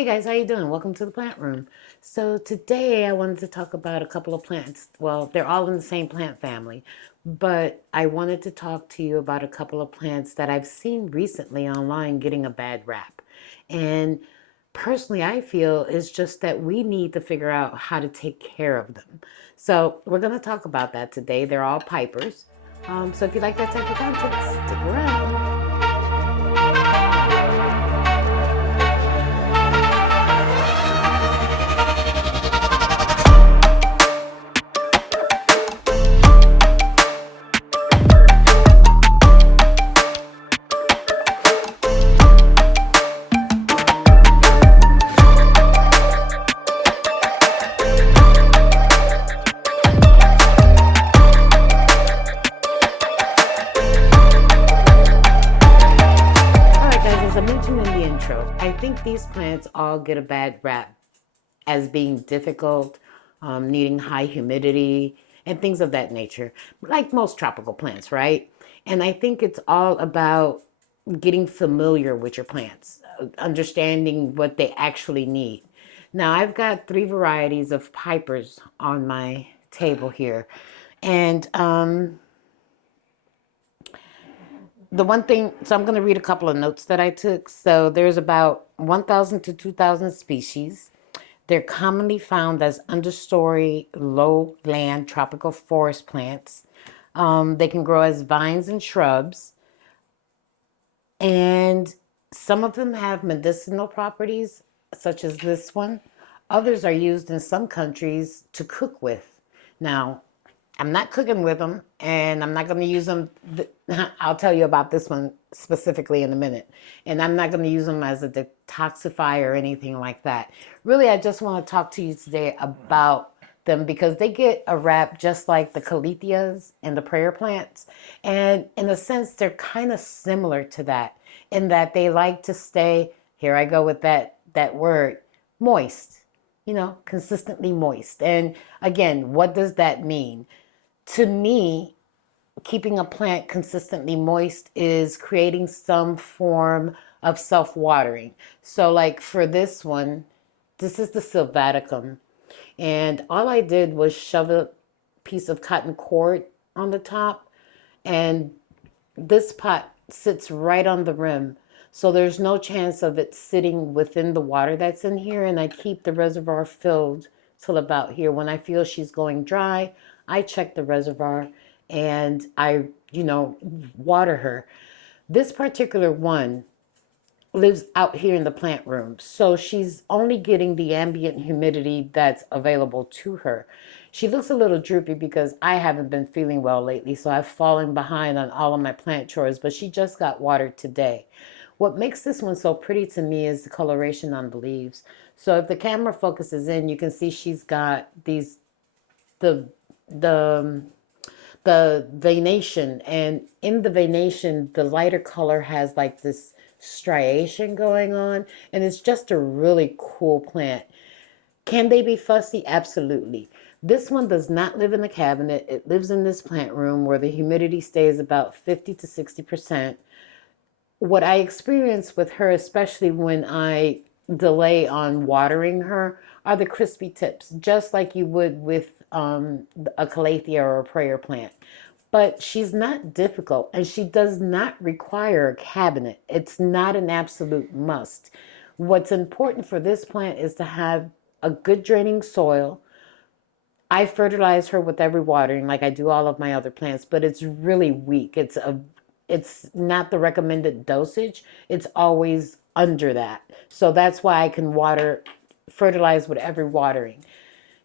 Hey guys, how you doing? Welcome to the plant room. So today I wanted to talk about a couple of plants. Well, they're all in the same plant family, but I wanted to talk to you about a couple of plants that I've seen recently online getting a bad rap. And personally, I feel it's just that we need to figure out how to take care of them. So we're going to talk about that today. They're all pipers. So if you like that type of content, stick around. All right, guys, as I mentioned in the intro, I think these plants all get a bad rap as being difficult, needing high humidity, and things of that nature, like most tropical plants, right? And I think it's all about getting familiar with your plants, understanding what they actually need. Now, I've got three varieties of pipers on my table here. And the one thing, so I'm going to read a couple of notes that I took. So there's about 1,000 to 2,000 species. They're commonly found as understory, lowland tropical forest plants. They can grow as vines and shrubs. And some of them have medicinal properties, such as this one. Others are used in some countries to cook with. Now, I'm not cooking with them, and I'm not going to use them. I'll tell you about this one specifically in a minute. And I'm not going to use them as a detoxifier or anything like that. Really, I just want to talk to you today about them because they get a rap just like the caletheas and the prayer plants. And in a sense, they're kind of similar to that in that they like to stay, here I go with that word, moist, consistently moist. And again, what does that mean? To me, keeping a plant consistently moist is creating some form of self-watering. So like for this one, this is the silvaticum. And all I did was shove a piece of cotton cord on the top, and this pot sits right on the rim. So there's no chance of it sitting within the water that's in here. And I keep the reservoir filled till about here. When I feel she's going dry, I check the reservoir and I, water her. This particular one lives out here in the plant room. So she's only getting the ambient humidity that's available to her. She looks a little droopy because I haven't been feeling well lately, so I've fallen behind on all of my plant chores, but she just got watered today. What makes this one so pretty to me is the coloration on the leaves. So if the camera focuses in, you can see she's got these the the the veination, and in the veination the lighter color has like this striation going on, and it's just a really cool plant. Can they be fussy? Absolutely. This one does not live in the cabinet. It lives in this plant room where the humidity stays about 50 to 60%. What I experience with her, especially when I delay on watering her, are the crispy tips, just like you would with a calathea or a prayer plant. But she's not difficult, and she does not require a cabinet. It's not an absolute must. What's important for this plant is to have a good draining soil. I fertilize her with every watering like I do all of my other plants, but it's really weak. It's not the recommended dosage. It's always under that. So that's why I can fertilize with every watering.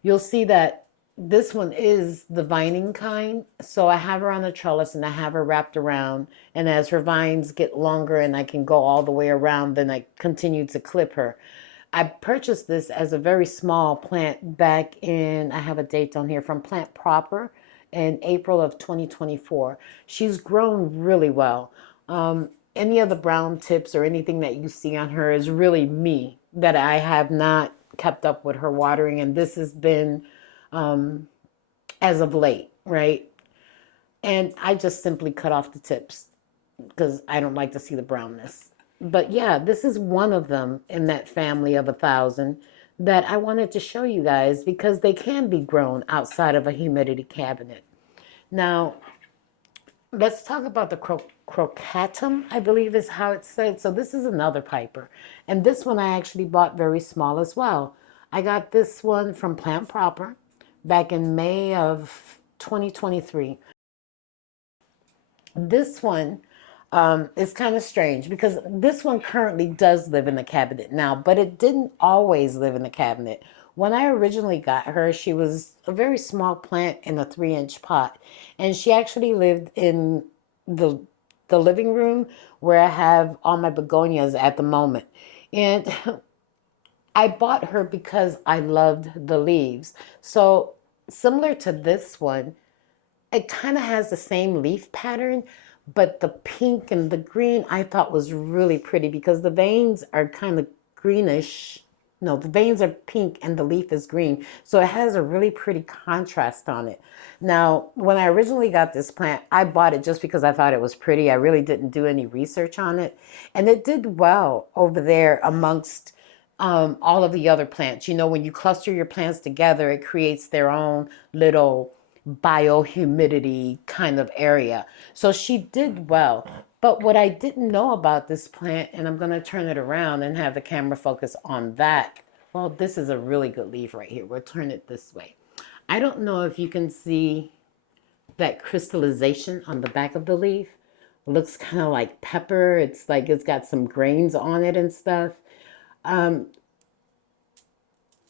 You'll see that this one is the vining kind. So I have her on a trellis and I have her wrapped around. And as her vines get longer and I can go all the way around, then I continue to clip her. I purchased this as a very small plant back in, I have a date on here, from Plant Proper in April of 2024. She's grown really well. Any of the brown tips or anything that you see on her is really me, that I have not kept up with her watering. And this has been as of late, right? And I just simply cut off the tips because I don't like to see the brownness. But yeah, this is one of them in that family of 1,000 that I wanted to show you guys because they can be grown outside of a humidity cabinet. Now, let's talk about the crocatum, I believe is how it's said. So this is another piper. And this one I actually bought very small as well. I got this one from Plant Proper back in May of 2023. This one is kind of strange because this one currently does live in the cabinet now, but it didn't always live in the cabinet. When I originally got her, she was a very small plant in a 3-inch pot, and she actually lived in the the living room where I have all my begonias at the moment. And I bought her because I loved the leaves. So similar to this one, it kind of has the same leaf pattern, but the pink and the green I thought was really pretty because the veins are kind of greenish. No, the veins are pink and the leaf is green. So it has a really pretty contrast on it. Now, when I originally got this plant, I bought it just because I thought it was pretty. I really didn't do any research on it. And it did well over there amongst all of the other plants. You know, when you cluster your plants together, it creates their own little biohumidity kind of area. So she did well. But what I didn't know about this plant, and I'm going to turn it around and have the camera focus on that. Well, this is a really good leaf right here. We'll turn it this way. I don't know if you can see that crystallization on the back of the leaf. It looks kind of like pepper. It's like it's got some grains on it and stuff.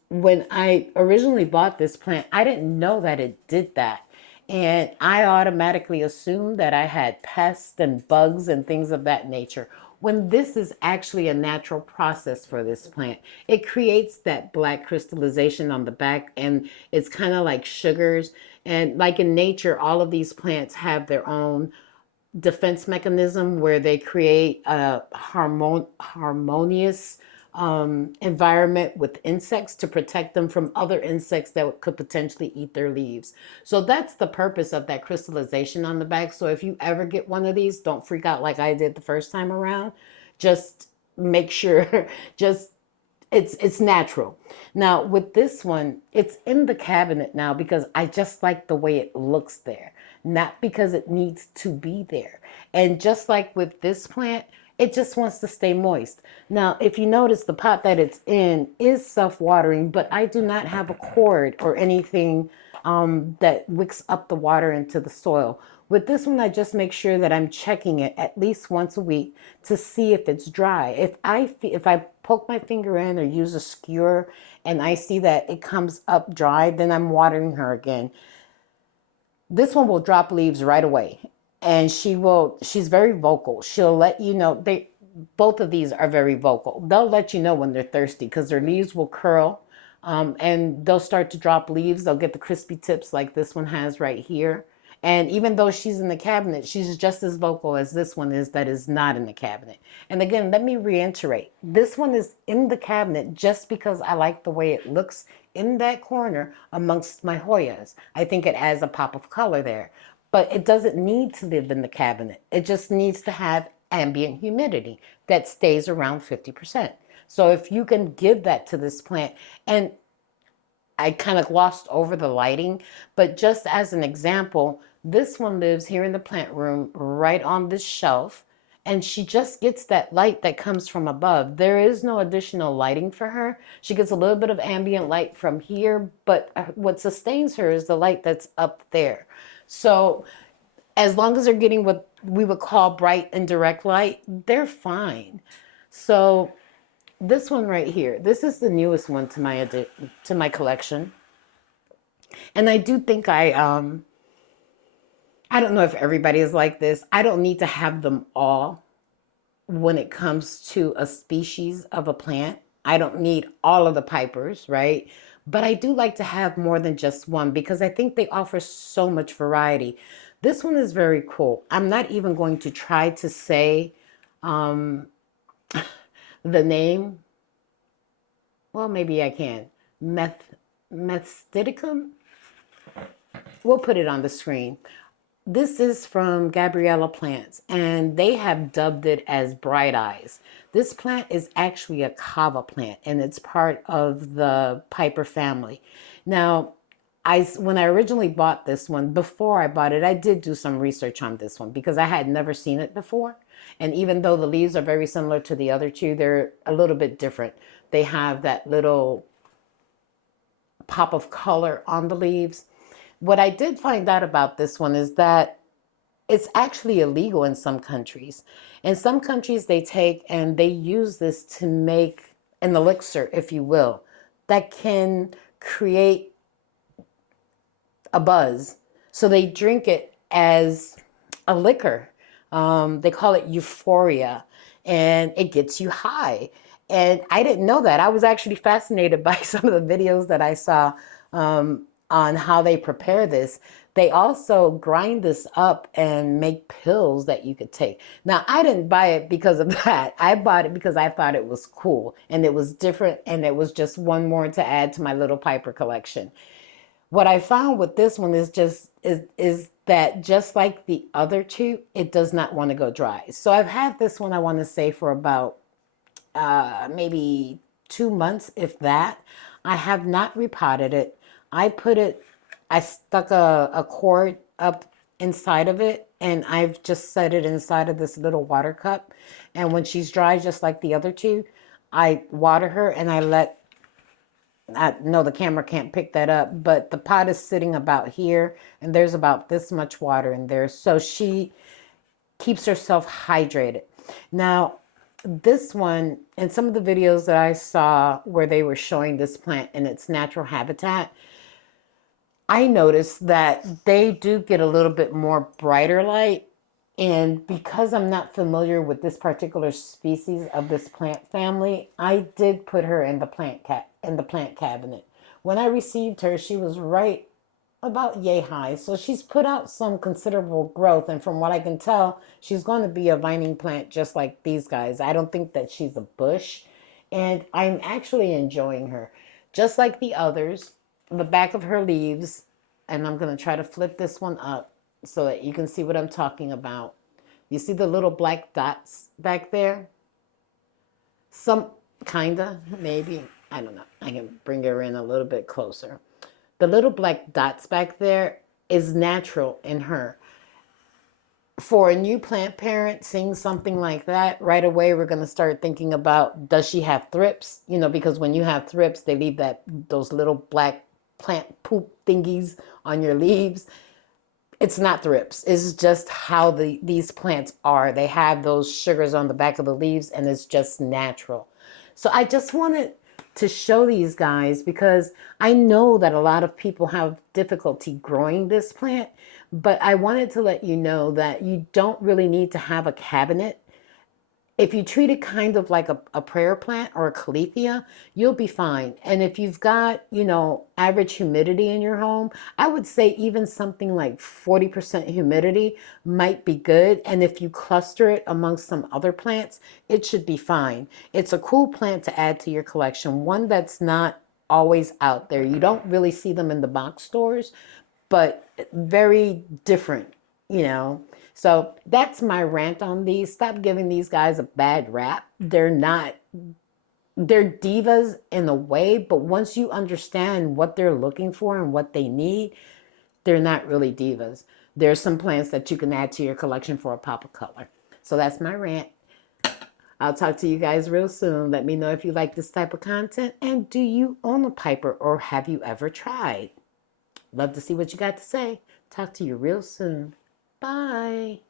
When I originally bought this plant, I didn't know that it did that. And I automatically assumed that I had pests and bugs and things of that nature. When this is actually a natural process for this plant, it creates that black crystallization on the back, and it's kind of like sugars. And like in nature, all of these plants have their own defense mechanism where they create a harmonious environment with insects to protect them from other insects that could potentially eat their leaves. So that's the purpose of that crystallization on the back. So if you ever get one of these, don't freak out like I did the first time around. Just make sure, just it's natural. Now with this one, it's in the cabinet now because I just like the way it looks there, not because it needs to be there. And just like with this plant, it just wants to stay moist. Now, if you notice, the pot that it's in is self-watering, but I do not have a cord or anything that wicks up the water into the soil. With this one, I just make sure that I'm checking it at least once a week to see if it's dry. If I poke my finger in or use a skewer and I see that it comes up dry, then I'm watering her again. This one will drop leaves right away, and she's very vocal. She'll let you know. They both of these are very vocal. They'll let you know when they're thirsty because their leaves will curl, and they'll start to drop leaves. They'll get the crispy tips like this one has right here. And even though she's in the cabinet, she's just as vocal as this one is that is not in the cabinet. And again, let me reiterate, this one is in the cabinet just because I like the way it looks in that corner amongst my Hoyas. I think it adds a pop of color there. But it doesn't need to live in the cabinet. It just needs to have ambient humidity that stays around 50%. So if you can give that to this plant, and I kind of glossed over the lighting, but just as an example, this one lives here in the plant room right on this shelf, and she just gets that light that comes from above. There is no additional lighting for her. She gets a little bit of ambient light from here, but what sustains her is the light that's up there. So as long as they're getting what we would call bright and direct light, they're fine. So this one right here, this is the newest one to my collection. And I do think I don't know if everybody is like this. I don't need to have them all when it comes to a species of a plant. I don't need all of the pipers, right? But I do like to have more than just one because I think they offer so much variety. This one is very cool. I'm not even going to try to say um, the name. Well, maybe I can. Methysticum. We'll put it on the screen. This is from Gabriella Plants, and they have dubbed it as Bright Eyes. This plant is actually a kava plant, and it's part of the Piper family. Now, when I originally bought this one, before I bought it, I did do some research on this one because I had never seen it before. And even though the leaves are very similar to the other two, they're a little bit different. They have that little pop of color on the leaves. What I did find out about this one is that it's actually illegal in some countries. In some countries, they take and they use this to make an elixir, if you will, that can create a buzz. So they drink it as a liquor. They call it euphoria, and it gets you high. And I didn't know that. I was actually fascinated by some of the videos that I saw on how they prepare this. They also grind this up and make pills that you could take. Now, I didn't buy it because of that. I bought it because I thought it was cool and it was different, and it was just one more to add to my little Piper collection. What I found with this one is that just like the other two, it does not want to go dry. So I've had this one, I want to say, for about maybe 2 months, if that. I have not repotted it. I stuck a cord up inside of it, and I've just set it inside of this little water cup. And when she's dry, just like the other two, I water her and I know the camera can't pick that up, but the pot is sitting about here, and there's about this much water in there. So she keeps herself hydrated. Now, this one, in some of the videos that I saw where they were showing this plant in its natural habitat, I noticed that they do get a little bit more brighter light. And because I'm not familiar with this particular species of this plant family, I did put her in the plant cabinet. When I received her, she was right about yay high. So she's put out some considerable growth. And from what I can tell, she's going to be a vining plant just like these guys. I don't think that she's a bush. And I'm actually enjoying her. Just like the others, the back of her leaves, and I'm going to try to flip this one up so that you can see what I'm talking about. You see the little black dots back there? Some kinda, maybe. I don't know. I can bring her in a little bit closer. The little black dots back there is natural in her. For a new plant parent, seeing something like that, right away we're going to start thinking about, does she have thrips? You know, because when you have thrips, they leave those little black plant poop thingies on your leaves. It's not thrips. It's just how these plants are. They have those sugars on the back of the leaves, and it's just natural. So I just wanted to show these guys because I know that a lot of people have difficulty growing this plant, but I wanted to let you know that you don't really need to have a cabinet. If you treat it kind of like a prayer plant or a caletheia, you'll be fine. And if you've got, average humidity in your home, I would say even something like 40% humidity might be good. And if you cluster it amongst some other plants, it should be fine. It's a cool plant to add to your collection, one that's not always out there. You don't really see them in the box stores, but very different, you know. So that's my rant on these. Stop giving these guys a bad rap. They're not, they're divas in a way, but once you understand what they're looking for and what they need, they're not really divas. There's some plants that you can add to your collection for a pop of color. So that's my rant. I'll talk to you guys real soon. Let me know if you like this type of content, and do you own a Piper or have you ever tried? Love to see what you got to say. Talk to you real soon. Bye.